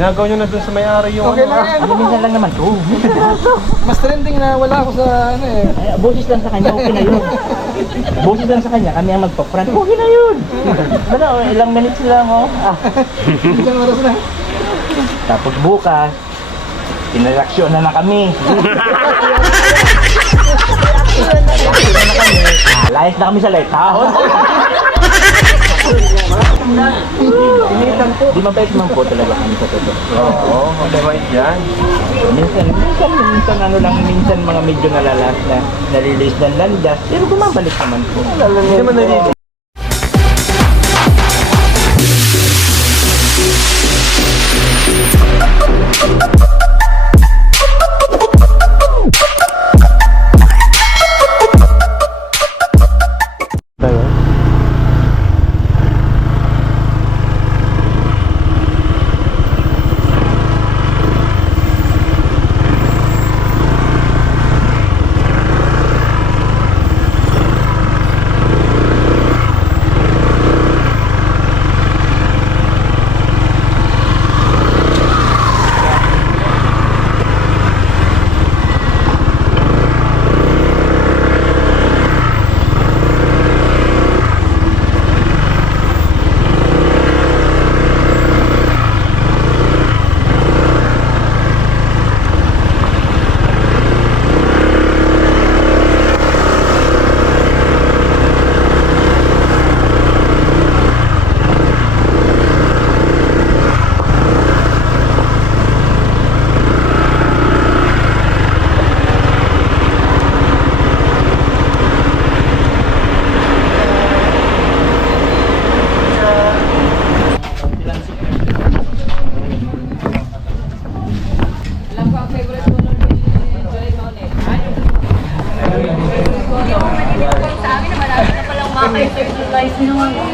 Ginagawa nyo na dun sa may-ari yung Okay lang yan. Minsan lang naman to. Mas trending na wala ako sa ano eh. Ay, boses lang sa kanya, okay na yun. Boses lang sa kanya, kami ang magpa-front, okay na yun. Wala, ilang minutes lang, oh. Isang oras na. Tapos bukas, pinaraksyon na kami. Layas na kami sa lighthouse. Di mabait man po talaga kami sa totoo. Oo, mabait yan. Minsan ano lang, minsan mga medyo nalalas na nalilis ng landas, pero bumabalik naman po. Hindi man nalilito.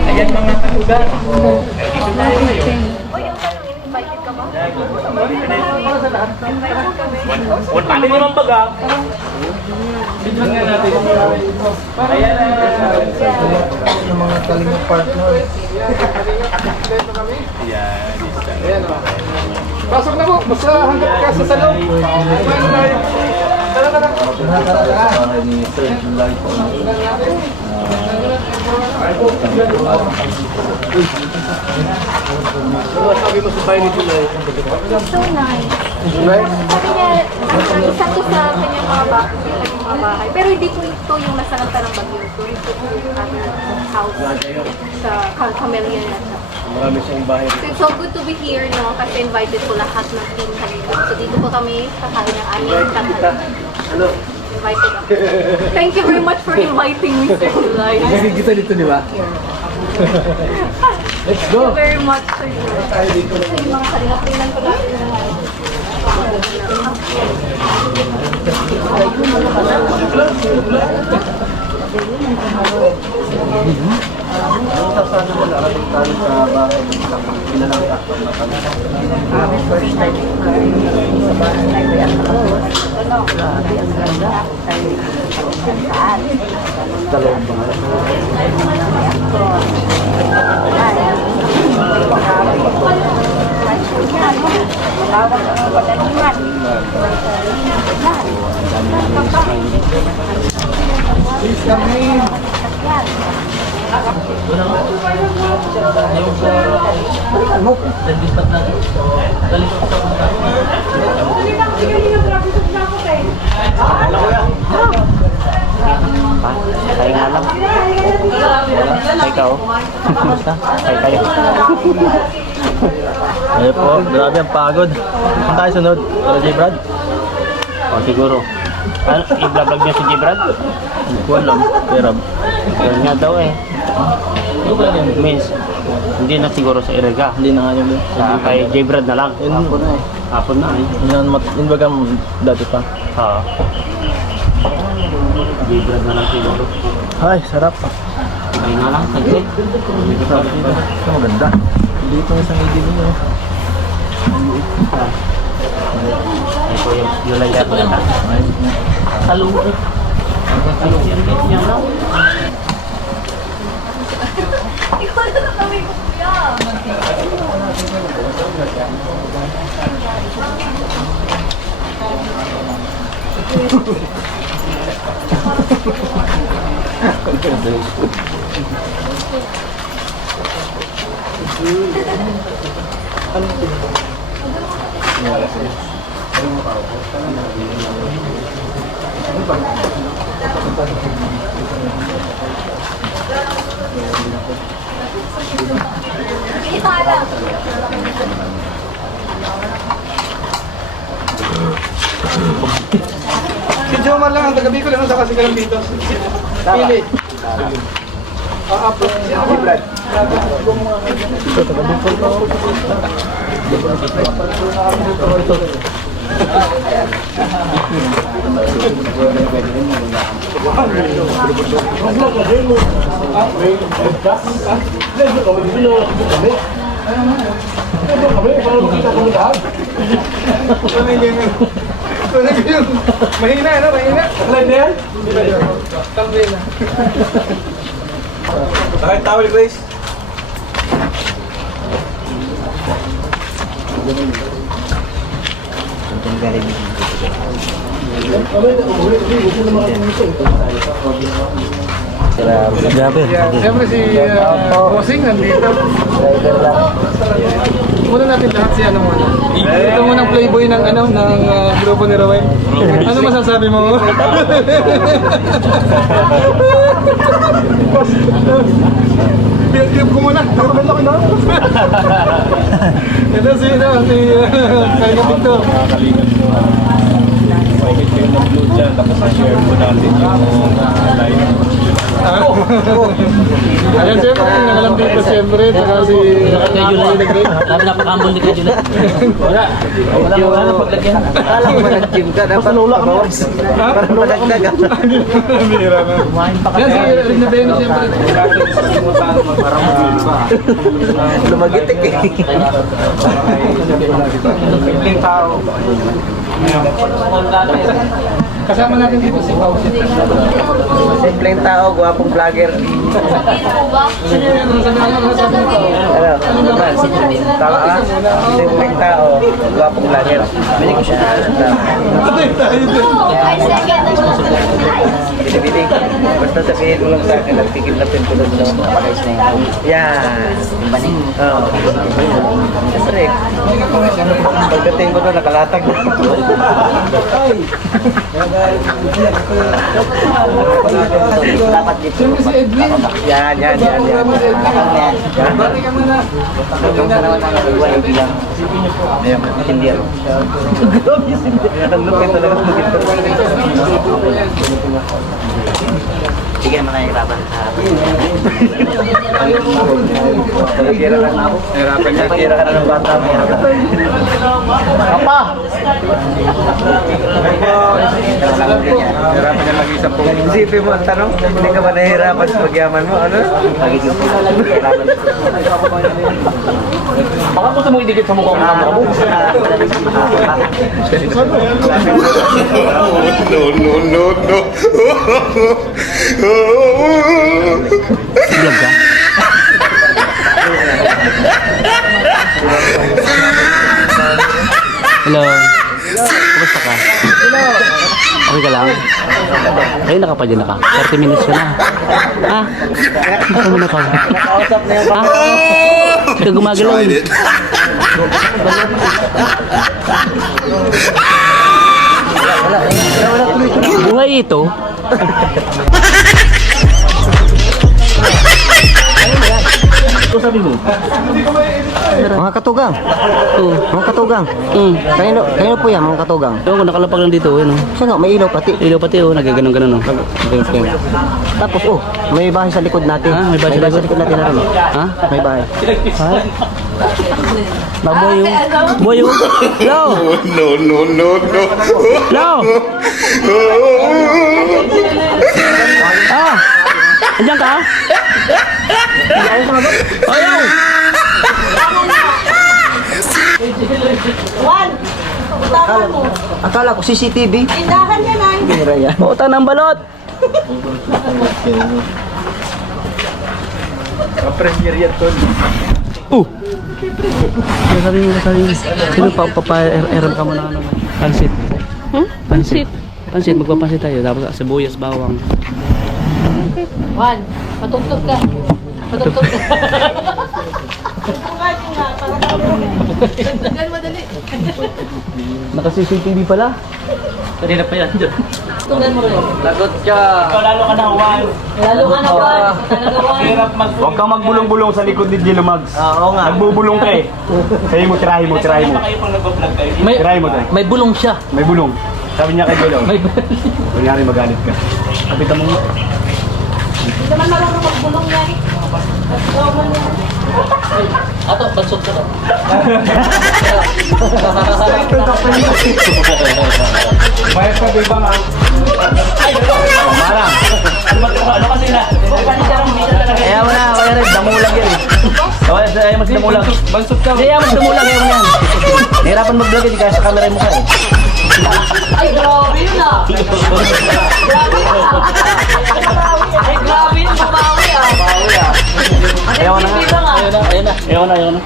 Ayan mga kalugar. Dito na kayo. Invited ka ba? Wala kami naman baga. Ayan Yung mga Kalinga partner. Yan. Pasok na po. Basta hanggat ka sa salong. Tara, tara. Sabi mo sa bahay ni July. So nice. Sabi niya, isa to sa kanyang mga bahay. Pero hindi po ito yung nasalanta ng bagyo. Ito po yung other house sa Camellia Neta. Marami siyang bahay. So it's so good to be here, no? Kasi invited po lahat ng team kanina. So dito po kami kakain ng aming tanghalian. Ano? Invited ako. Thank you very much for inviting me, Sir July. Kasi kita dito, di ba? Let's Thank you very much, Sir July. So yung mga kalinapinan ko natin na Sana mo narating tayo sa bahay. Kilalang aktor na kami. First time sa bahay ay may ako. Grabe ang ganda. Ay, saan? Dalawang bahay. Malawak ang pagkaliman. Please come in. Kaya nga lang. Kaya ikaw. Basta. Kaya kayo. Ayun po, grabe ang pagod. Saan tayo sunod? Para J. Brad? O siguro. Ano, i-vlog niya si Gibrad? Hindi ko alam. Pero, Yun nga daw eh. Means, hindi na siguro sa Irega. hindi na nga yun. Sa kay Gibrad na lang. Yun po na eh. Hapon na eh. Yun baga dati pa. Oo. Gibrad na lang siguro. Ay, sarap. Kaya nga lang, saglit. Ito maganda. Dito ng isang idin nyo. Ito yung lalagyan ko na. Salungit. Salungit niya lang. ikaw na lang kami kuya. Si Jomar lang ang taga Bicol, ano sa kasi ka lang dito? Pili. Upload siya. Si Brad. Mahina, ano? Mahina. Live na yan? Tambay na. Bakit towel, Grace? Grabe. Siyempre si Bossing nandito. Muna natin lahat si ano muna. Ito munang playboy ng ano ng grupo ni Rowan. Ano masasabi mo? Tip ko muna. Ito si Kaya Victor. Pakikit kayo ng blue dyan, tapos na-share mo natin yung live. Ayan siyempre, nangalam dito siyempre. Saka si Grabe napakambol ni Kajula. Wala na paglagyan. Akala ko nag-gym ka, dapat pabawas. Para madagdagan. Bira na. Yan si Rick na Benny siyempre. Lumagitik eh. Simpleng tao. Kasama natin dito si Pao. Simpleng tao, gwapong vlogger. Sige, ano sabi mo? Ano? Tama ka? Simpleng tao, gwapong vlogger. Bili ko siya. Patay tayo din. Bili. Basta sabihin mo lang sa akin, nagpikit na pintuloy daw. Napakais na yun. Yan. Oo. Siyempre. Pagdating ko doon, nakalatag na. Dapat dito. Siyempre si Edwin. Yan. Bati ka muna. Yung sa naman ang iwan yung bilang. Ayan, sindir. Grabe yung sindir. Ang lupit talaga. Sige naman nahihirapan sa nahihirapan na ako. Nahihirapan ka ng bata. Apa! Hirapan niya mag-isang po. Isipin mo ang tanong, hindi ka ba nahihirapan sa pagyaman mo? Ano? Baka gusto mo idikit sa mukha ng camera mo. Vlog ka? Hello. Kumusta ka? Okay ka lang? Ayun, nakapadyan na ka. 30 minutes ka na. Ah? Gusto mo na ka? Nakausap na yung Ah? Ikaw gumagalaw. Buhay ito. Ito sabi mo. Mga katugang. Oo. Mga katugang. Kanino po yan, mga katugang? Ewan ko, nakalapag lang dito. Ano? Siya nga, may ilaw pati. Ilaw pati oh, nagaganon-ganon oh. Tapos, may bahay sa likod natin. Ah, may bahay sa likod? natin na rin. Ha? May bahay. Baboy oh. Boy oh. Hello! No. Hello! Ah! Andiyan ka? Ayaw! Juan, utakan mo. Akala ko CCTV. Tindahan niya na. Bira yan. Pautan ng balot! Premier yan, Tol. Sabi mo. Sino pa, eram ka mo na ano? Pansit. Pansit. Pansit, magpapansit tayo. Tapos sibuyas, bawang. Juan, patugtog ka. Patugtog ka. Tugtugan mo dali. Naka-CCTV pala. Kanina pa yan dyan. Tugtugan mo rin. Lagot ka. Ikaw lalo ka na, Juan. Lalo ka na Juan. Talaga Juan. Hirap mag... Huwag kang magbulong-bulong sa likod ni Gilo Mags. Oo nga. Nagbubulong ka eh. Sabi mo, tirahin mo, tirahin mo. kayo pang nag-vlog kayo. Tirahin mo tayo. May bulong siya. May bulong. Sabi niya kay Gilo. May Kunyari magalit ka. Kapitan mo. Hindi naman marunong magbulong yan. Nagkaman yan. Ato, bansot ka daw. May sabi ba nga? Marang. Ano kasi na? Kaya mo na, kaya rin, damulag yan eh. Ayaw mas damulag. Bansot ka. Ayaw mas damulag, ayaw mo yan. Nahirapan mag-vlog eh, di kaya sa camera mo ka eh. Ay, grabe yun ah. Ay, grabe yun. Babawi ah. Ayaw na nga. Bibang ah. Ayaw na.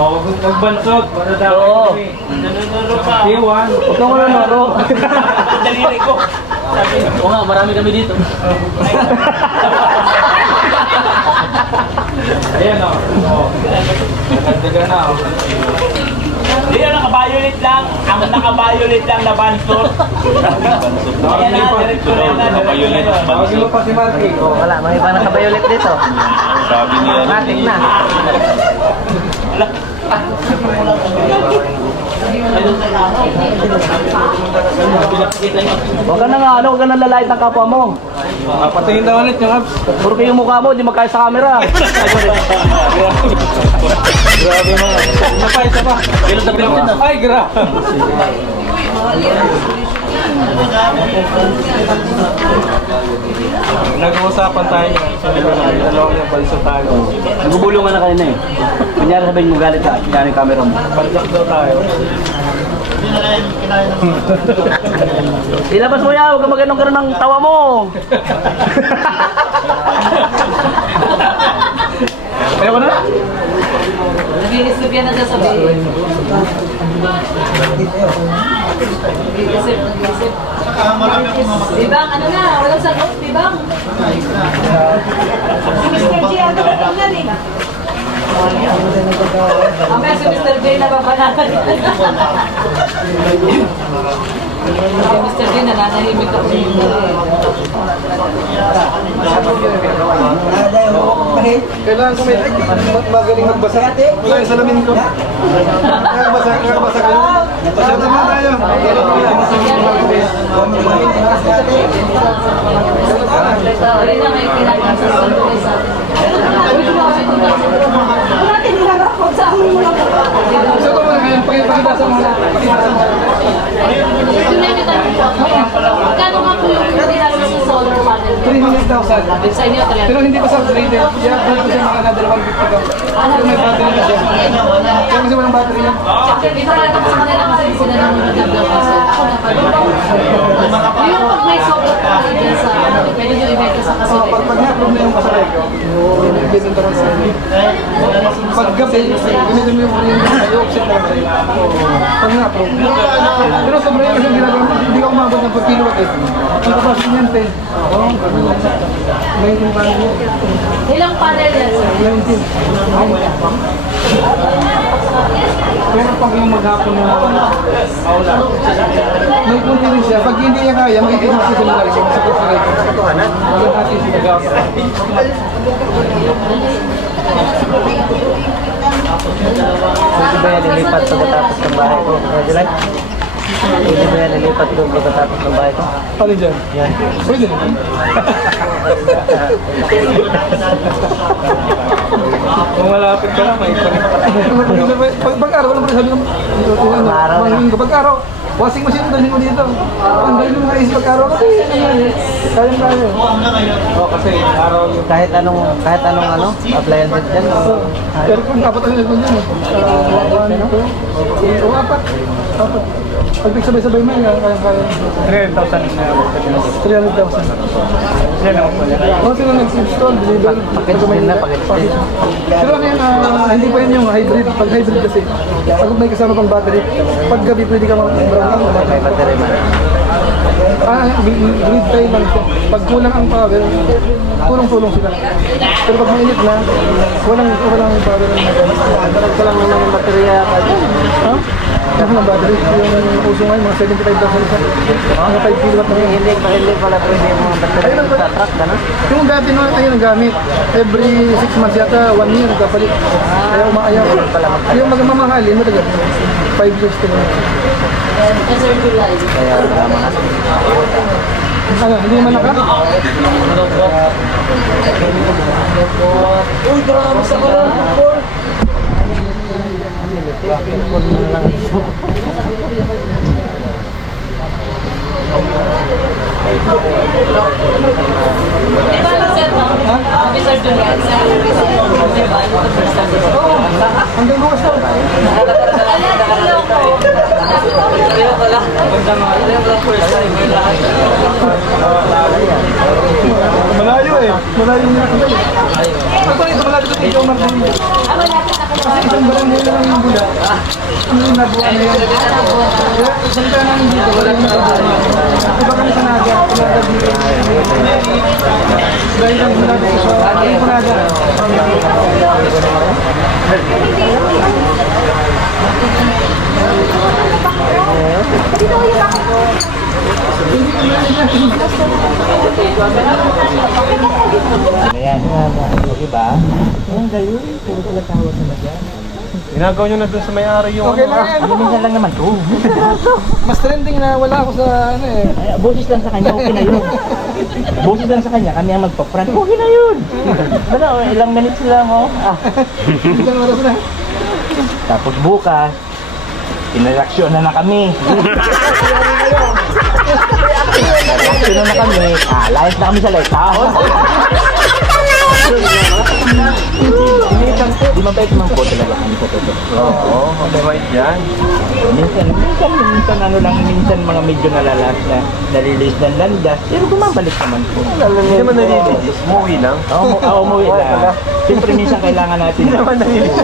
Oo, nagbansot. Para daw Oo. kami. Nanunuro pa. Iwan. Huwag kang manonoro. Daliri ko. Oo nga, marami kami dito. Ayan o. Nagdagan na o. Hindi, naka-violet lang. Ang naka-violet lang na bansot. Ayan na, diretso na yan na. Naka-violet. Tawagin mo pa si Marky. Oh, wala, may iba naka-violet dito. Sabi niya. Matik na. Huwag ka na nga, ano, huwag ka na lalait ng kapwa mo. Patingin daw ulit yung abs. Puro kayo yung mukha mo, di magkaya sa camera. Grabe mga. Isa pa. Ay, grabe. Nag-uusapan tayo niya. Sabi ko na, dalawang yung bansot tayo. Nagbubulungan na kanina eh. Kunyari sabihin mo galit ka, kunyari yung camera mo. Bansot daw tayo. Ilabas mo yan, huwag ka mag-anong ka ng tawa mo. Ayaw ko na? Nag-iisip yan na sasabihin. Nag-iisip. Bibang, ano na? Walang sagot, Bibang. Si Mr. G, ano ba tingnan eh? Mamaya si Mr. J na babanakan. Si Mr. J nananahimik ako dito. Kailangan ko may magaling magbasa. Wala yung salamin ko. Nakabasa ka. Pasyado na tayo. Sorry na may kinakasal sa Wala tiniharap ko sa amin mo lang po. So ko muna ngayon, pakipagkita mo. Magkano nga po yung dinalo sa solar panel? 300,000. Sa inyo, Pero hindi pa sa upgraded. Kaya doon ko siya mga another 150 daw. Pero may battery na siya. Kaya kasi walang battery yan. Dito lang ako sa kanila kasi sila nang nagdagdag kasi ako na pag yung pag may solar panel dyan sa pwede nyo ibenta sa kasi Pag na-approve na yung kasaray ko, bibenta ko sa inyo. Pag gabi, gamitin mo yung kuryente, ay offset lang tayo. Pag na-approve. Pero sobrang yung kasi ginagawa mo, hindi ka umabot ng per kilowatt eh. Ang kapasok niyan, 10. Oo, may yung panel niya. ilang panel yan sir? 19. Pero pag yung maghapon na aula, may kunti rin siya. Pag hindi niya kaya, makikita mo siya mga rin. Sa kusaray ko. Wala natin siya nag-aapa. Pwede ba yan lilipat pagkatapos ng bahay ko? Pwede lang? Pwede ba yan lilipat doon pagkatapos ng bahay ko? Ano dyan? Yan. Pwede naman. Kung malapit ka lang, may pag-araw, walang pala sabi ng pag-araw, washing machine dalhin mo dito. Ang dalhin mo nga is pag-araw kasi kaya. Oo, kasi araw yung... Kahit anong appliance dyan. Pero kung dapat ang nilagyan dyan eh. O, apat. Pag sabay-sabay mo, kaya. 300,000 na. 300,000. Yan ako pala. Kung sino nag-install, deliver. Package din na, package din. Pero ano yan, hindi pa yun yung hybrid. Pag hybrid kasi, pag may kasama pang battery, pag gabi pwede ka mag-brown out. May battery man. Grid tie lang siya. Pag kulang ang power, tulong-tulong sila. Pero pag mainit na, walang power. Walang naman yung baterya. Ha? Ano ng battery? Yung uso ngayon, mga 75,000 isa. Mga 5 kilowatt na yun. Hindi pala pwede yung mga baterya Ayun, sa truck, gano'n? Yung dati nung ayun ang gamit, every 6 months yata, 1 year kapalit. Kaya umaayaw. Yung magmamahalin, matagal. 5 years ka na. Kaya mahal. Ano, hindi naman naka? Uy, grabe sa kalan. Hanggang bukas na. Malayo eh. Malayo na ako. Ako rin, malapit ito kay Jomar din. Kasi isang barangay na lang yung bula. Ano yung nabuha na yan? Kaya isang ka namin dito, wala yung nabuha. Iba kami sa Naga. Naga dito. Dahil lang malapit sa Naga. Ayan, diba? Ang gayon, puro ko tawa talaga. Ginagawa nyo na dun sa may-ari yung Okay lang yan. Minsan lang naman to. Mas trending na wala ako sa ano eh. Ay, boses lang sa kanya, okay na yun. Boses lang sa kanya, kami ang magpa-front, okay na yun. Wala, ilang minutes lang, oh. Isang oras na. Tapos bukas, inareaksyon na kami. Inareaksyon na kami. Live na kami sa lighthouse. Di mabait naman po talaga kami sa totoo. Oo, mabait yan. Minsan ano lang, minsan mga medyo nalalas na nalilis ng landas, pero bumabalik naman po. Hindi naman nalilis. Umuwi lang. Oo, umuwi lang. Siyempre minsan kailangan natin. Hindi naman nalilis.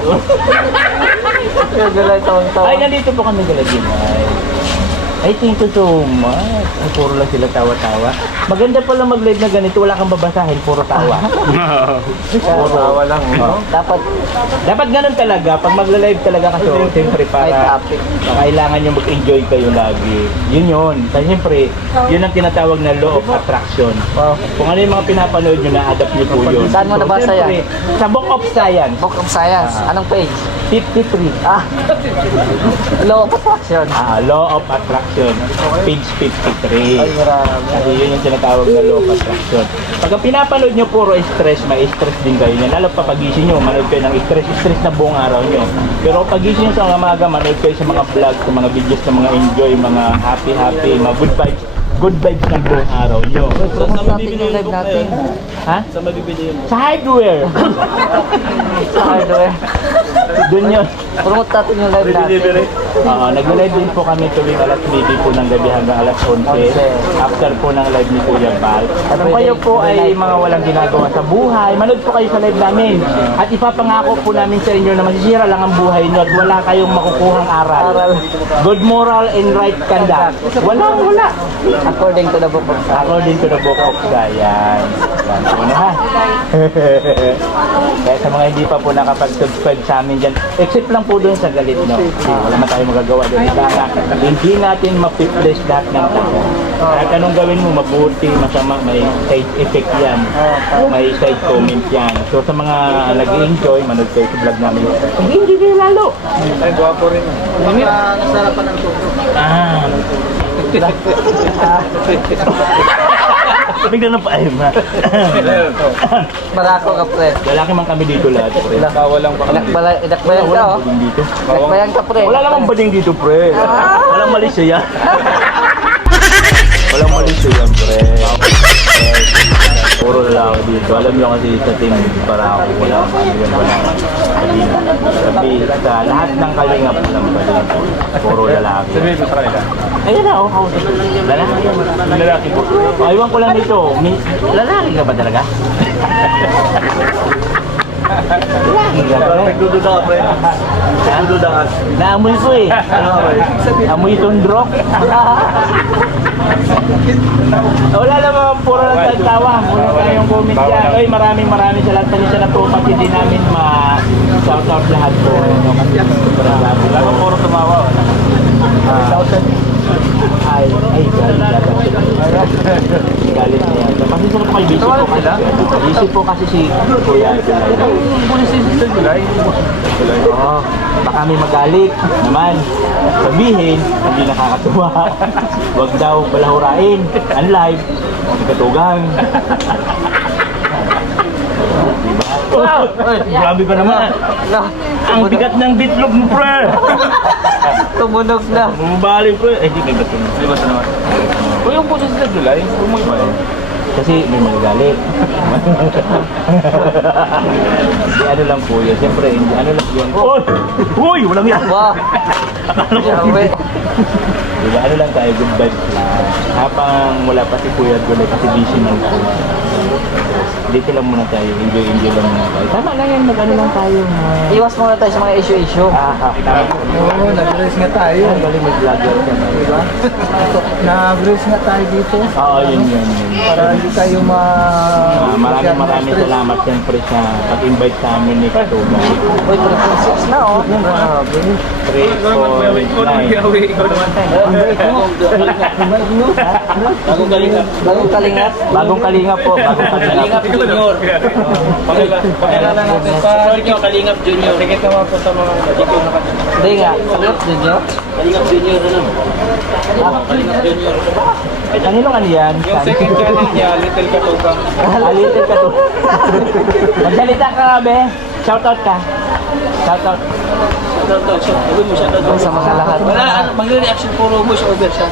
Ay, nandito po kami galagin. Ay, thank you so much. Ay, puro lang sila tawa-tawa. Maganda pala mag-live na ganito, wala kang babasahin, puro tawa. Puro tawa lang. Dapat ganun talaga, pag magla-live talaga kasi, siyempre para kailangan nyo mag-enjoy kayo lagi. Yun yun. Kasi siyempre, yun ang tinatawag na law of attraction. Kung ano yung mga pinapanood nyo, na-adapt nyo po yun. Saan mo nabasa yan? Sa Book of Science. Book of Science. Anong page? 53. Law of Attraction. Law of Attraction. Page 53. Ay, marami. Kasi yun yung tinatawag na law of attraction. Pagka pinapanood nyo puro stress, may stress din kayo niya. Lalo pa pagising nyo, manood kayo ng stress na buong araw nyo. Pero pagising nyo sa umaga, manood kayo sa mga vlog, sa mga videos, sa mga enjoy, mga happy, mga good vibes ng buong araw nyo. Promote natin yung live natin. Ha? Sa mabibili yun. Sa hardware. Sa hardware. Doon yun. Promote natin yung live natin. Nag-live din po kami tuwing alas 3 po ng gabi hanggang alas 11. After po ng live ni Kuya Bal. At kung kayo po ay mga walang ginagawa sa buhay, manood po kayo sa live namin. At ipapangako po namin sa inyo na masisira lang ang buhay nyo at wala kayong makukuhang aral. Good moral and right conduct. Wala. According to the book of Science. According to the Book of Science. Yan po na ha. Kaya sa mga hindi pa po nakapag-subscribe sa amin dyan, except lang po doon sa galit, no? Wala man tayong magagawa doon. Hindi natin ma-fitness lahat ng tao. Kahit anong gawin mo, mabuti, masama, may side effect yan. May side comment yan. So sa mga nag-enjoy, manood kayo sa vlog namin. Hindi kayo lalo. Ay, gwapo rin. Nasarapan ng tubig. Bigla na pa ay ma. Marako ka, pre. Lalaki man kami dito lahat, pre. Kawalang pa. Inakbayan ka, Wala oh. bading dito. Inakbayan ka, pre. Wala namang bading dito, pre. Walang mali siya yan. Walang mali siya yan, pre. Puro lalaki dito. Alam niyo kasi sa team para ako wala bading. Sabi sa lahat ng kalingap ng bading. Puro lalaki. Sabihin ko sa kanila. Ayun na, oh, kausap. Lalaki. Lalaki po. Aywan ko lang dito. Lalaki ka ba talaga? Nagdududa ka, pre. Nagdududa ka. Naamoy ko eh. Amoy tundrok. Wala naman, puro lang tawa. Wala tayong comment dyan. Oy, maraming salamat. Pasensya na po kasi di namin ma-shout out lahat po. Wala ko puro tumawa. Ay, galit na yan. Pasensya na po kayo, busy po kasi. Busy po kasi si Kuya. Oo, baka may magalit naman. Sabihin, hindi nakakatuwa. Huwag daw balahurain. Ang live, katugang. Diba? Wow! Grabe ka naman. Ang bigat ng bitlog mo, pre. Tumunog na. Bumabalik, pre. Eh, di may bato na. Di ba sa naman? O yung puso sila July, umuwi ba yun? Kasi may magagalit. Hindi, ano lang po yun. Siyempre, hindi, ano lang yun. Uy! Uy! Walang yan! Wow. Ano ko? Grabe. Diba, ano lang tayo, good vibes lang. Habang wala pa si Kuya Gulay kasi busy man po. Dito lang muna tayo, enjoy lang muna tayo. Tama lang yan, mag-ano lang tayo. Iwas muna tayo sa mga issue. Tama po. Oo, nag-race nga tayo. Ang galing mag-vlogger ka na. Diba? Nag-race nga tayo dito. Oo, yun. Para hindi tayo Maraming salamat siyempre sa pag-invite sa amin ni Katuba. Uy, 3.6 na oh. Grabe. 3, 4, 9. Bagong kalingap. Bagong kalingat. Bagong kalingap po. Bagong kalingap. Junior. Pakilala natin pa. Kalingap Junior. Tingin ka po sa mga dito nakatulog. Hindi nga. Kalingap din yun. Kalingap Junior na naman. Kalingap Junior. Kanino ano yan? Yung second channel niya, Little Katugang. Alitin ka to. Magsalita ka nga, be. Shoutout ka. Shoutout. Sa mga lahat. Magre-reaction puro mo sa over siya.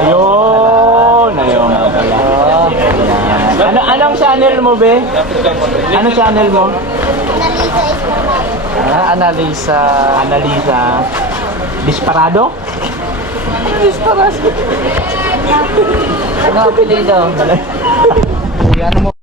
Ayun. Ayun nga pala. Anong channel mo, be? Anong channel mo? Analisa. Analisa. Disparado? Ano ang apelido? Ano mo?